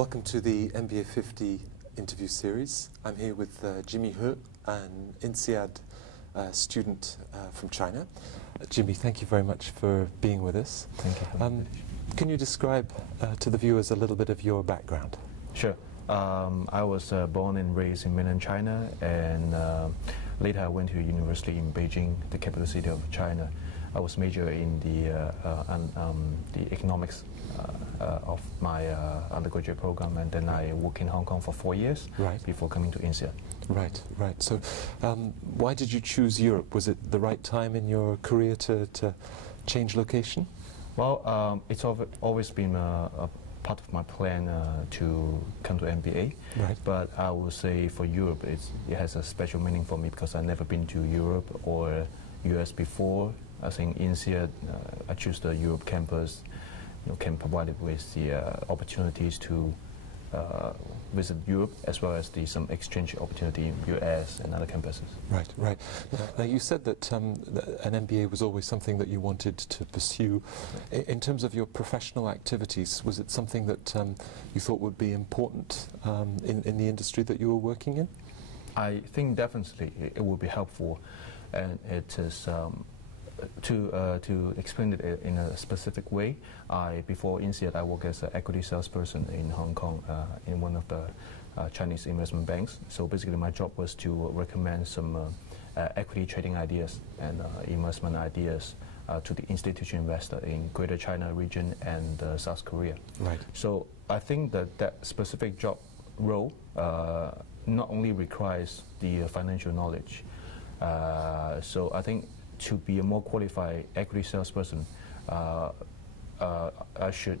Welcome to the MBA50 interview series. I'm here with Jimmy He, an INSEAD student from China. Jimmy, thank you very much for being with us. Thank you. Can you describe to the viewers a little bit of your background? Sure. I was born and raised in mainland China, and later I went to university in Beijing, the capital city of China. I was major in the economics of my undergraduate program, and then I worked in Hong Kong for 4 years before coming to INSEAD. Right, right. So why did you choose Europe? Was it the right time in your career to change location? Well, it's always been a part of my plan to come to MBA, but I would say for Europe it has a special meaning for me because I've never been to Europe or US before. I think INSEAD, I choose the Europe campus, can provide it with the opportunities to visit Europe, as well as some exchange opportunity in US and other campuses. Right, right. Now you said that an MBA was always something that you wanted to pursue. In terms of your professional activities, was it something that you thought would be important in the industry that you were working in? I think definitely it would be helpful, and it is to explain it in a specific way. Before INSEAD, I worked as an equity salesperson in Hong Kong in one of the Chinese investment banks. So basically my job was to recommend some equity trading ideas and investment ideas to the institutional investor in Greater China region and South Korea. Right. So I think that specific job role not only requires the financial knowledge, so I think to be a more qualified equity salesperson, I should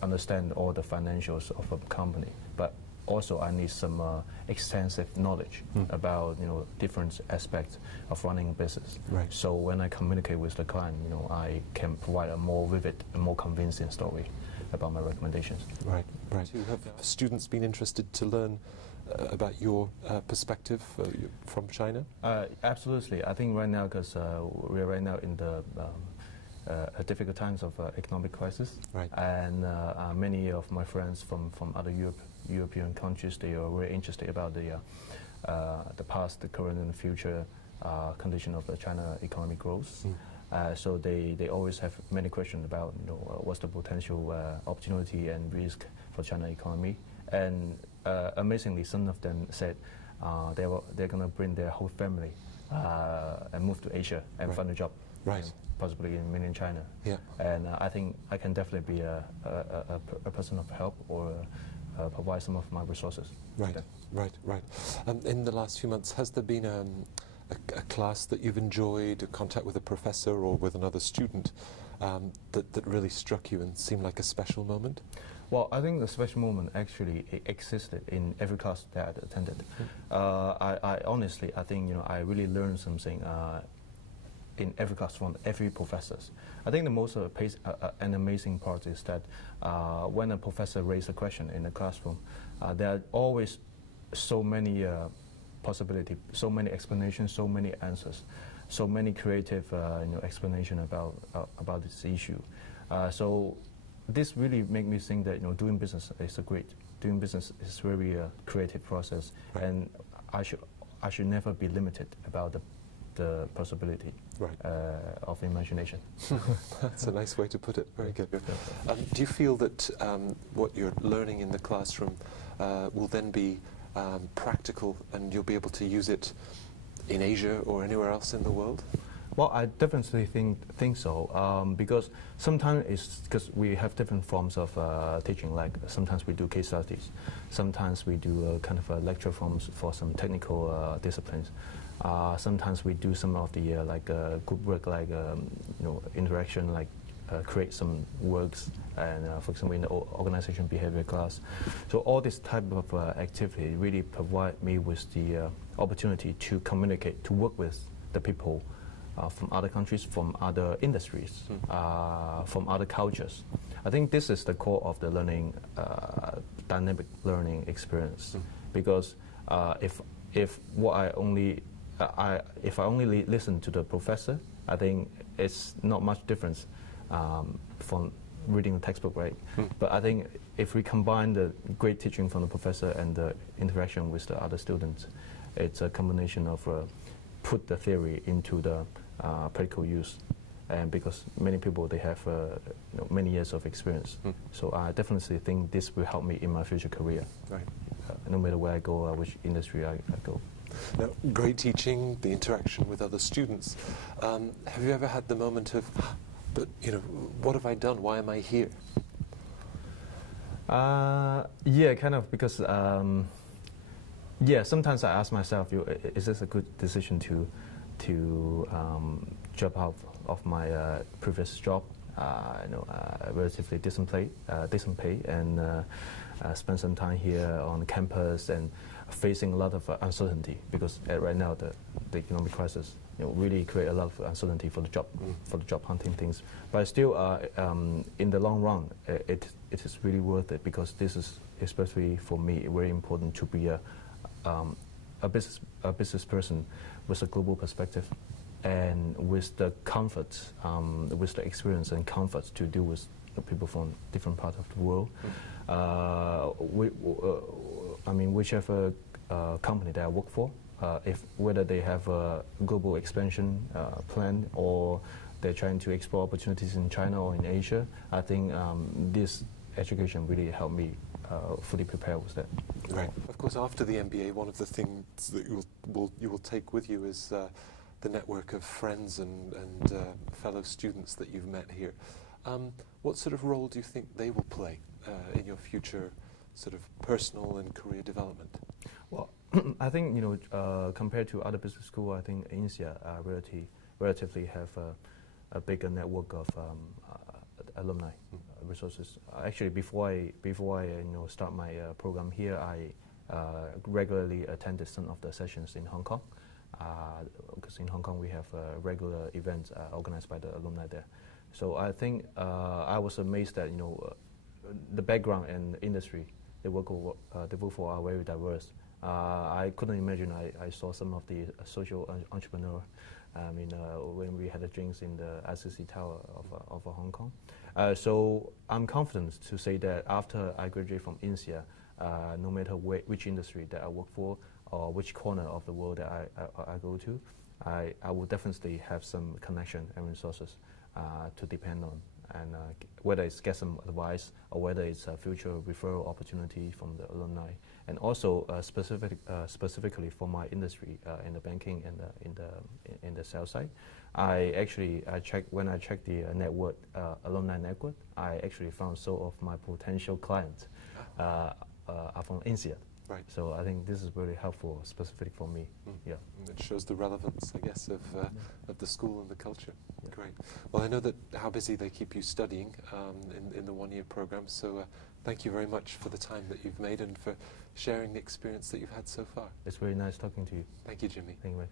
understand all the financials of a company, but also I need some extensive knowledge about different aspects of running a business. Right. So when I communicate with the client, I can provide a more vivid and more convincing story about my recommendations. Right, right. Have students been interested to learn about your perspective from China? Absolutely. I think right now, because we're right now in the difficult times of economic crisis, and many of my friends from other European countries, they are very interested about the past, the current, and the future condition of the China economic growth. So they always have many questions about what's the potential opportunity and risk for China economy. And amazingly, some of them said they're going to bring their whole family and move to Asia and find a job, possibly in mainland China. Yeah. And I think I can definitely be a person of help or provide some of my resources. Right, right, right. In the last few months, has there been a class that you've enjoyed, a contact with a professor or with another student that really struck you and seemed like a special moment? Well, I think the special moment actually existed in every class that I attended. I honestly, I think I really learned something in every class from every professor. I think the most an amazing part is that when a professor raises a question in the classroom, there are always so many possibilities, so many explanations, so many answers, so many creative explanation about this issue. So this really made me think that doing business is doing business is very creative process, and I should never be limited about the possibility of imagination. That's a nice way to put it. Very good. Do you feel that what you're learning in the classroom will then be practical, and you'll be able to use it in Asia or anywhere else in the world? Well, I definitely think so, because sometimes it's because we have different forms of teaching. Like sometimes we do case studies, sometimes we do kind of lecture forms for some technical disciplines. Sometimes we do some of the group work, like interaction, like create some works, and for example in the organization behavior class. So all this type of activity really provide me with the opportunity to communicate, to work with the people from other countries, from other industries, from other cultures. I think this is the core of the learning, dynamic learning experience. Because if I only listen to the professor, I think it's not much difference from reading the textbook, right? But I think if we combine the great teaching from the professor and the interaction with the other students, it's a combination of put the theory into the practical use. And because many people, they have many years of experience. So I definitely think this will help me in my future career. Right. No matter where I go, which industry I go. Now, great teaching, the interaction with other students. Have you ever had the moment of, but what have I done? Why am I here? Yeah, kind of, because yeah, sometimes I ask myself, is this a good decision to drop out of my previous job, relatively decent pay, and spend some time here on campus and facing a lot of uncertainty, because right now the economic crisis really create a lot of uncertainty for the job hunting things. But still, in the long run, it is really worth it, because this is, especially for me, very important to be a business person with a global perspective, and with the comfort, with the experience and comfort to deal with people from different parts of the world. I mean, whichever company that I work for, whether they have a global expansion plan, or they're trying to explore opportunities in China or in Asia, I think this education really helped me fully prepare with that. Right. Of course, after the MBA, one of the things that you will take with you is the network of friends and fellow students that you've met here. What sort of role do you think they will play in your future sort of personal and career development? Well, I think, compared to other business schools, I think INSEAD relatively have a bigger network of alumni resources. Actually, before I start my program here, I regularly attended some of the sessions in Hong Kong, because in Hong Kong we have regular events organized by the alumni there. So I think I was amazed that the background and industry they work for are very diverse. I couldn't imagine I saw some of the social entrepreneurs when we had the drinks in the ICC Tower of Hong Kong. So I'm confident to say that after I graduate from INSEAD, no matter which industry that I work for or which corner of the world that I go to, I will definitely have some connection and resources to depend on, and whether it's get some advice or whether it's a future referral opportunity from the alumni, and also specifically for my industry in the banking and in the sales side. When I checked the network, alumni network, I actually found some of my potential clients are from INSEAD. Right. So I think this is very helpful, specific for me. Yeah. It shows the relevance, I guess, of the school and the culture. Yeah. Great. Well, I know that how busy they keep you studying in the one-year program. So thank you very much for the time that you've made and for sharing the experience that you've had so far. It's very nice talking to you. Thank you, Jimmy. Thank you.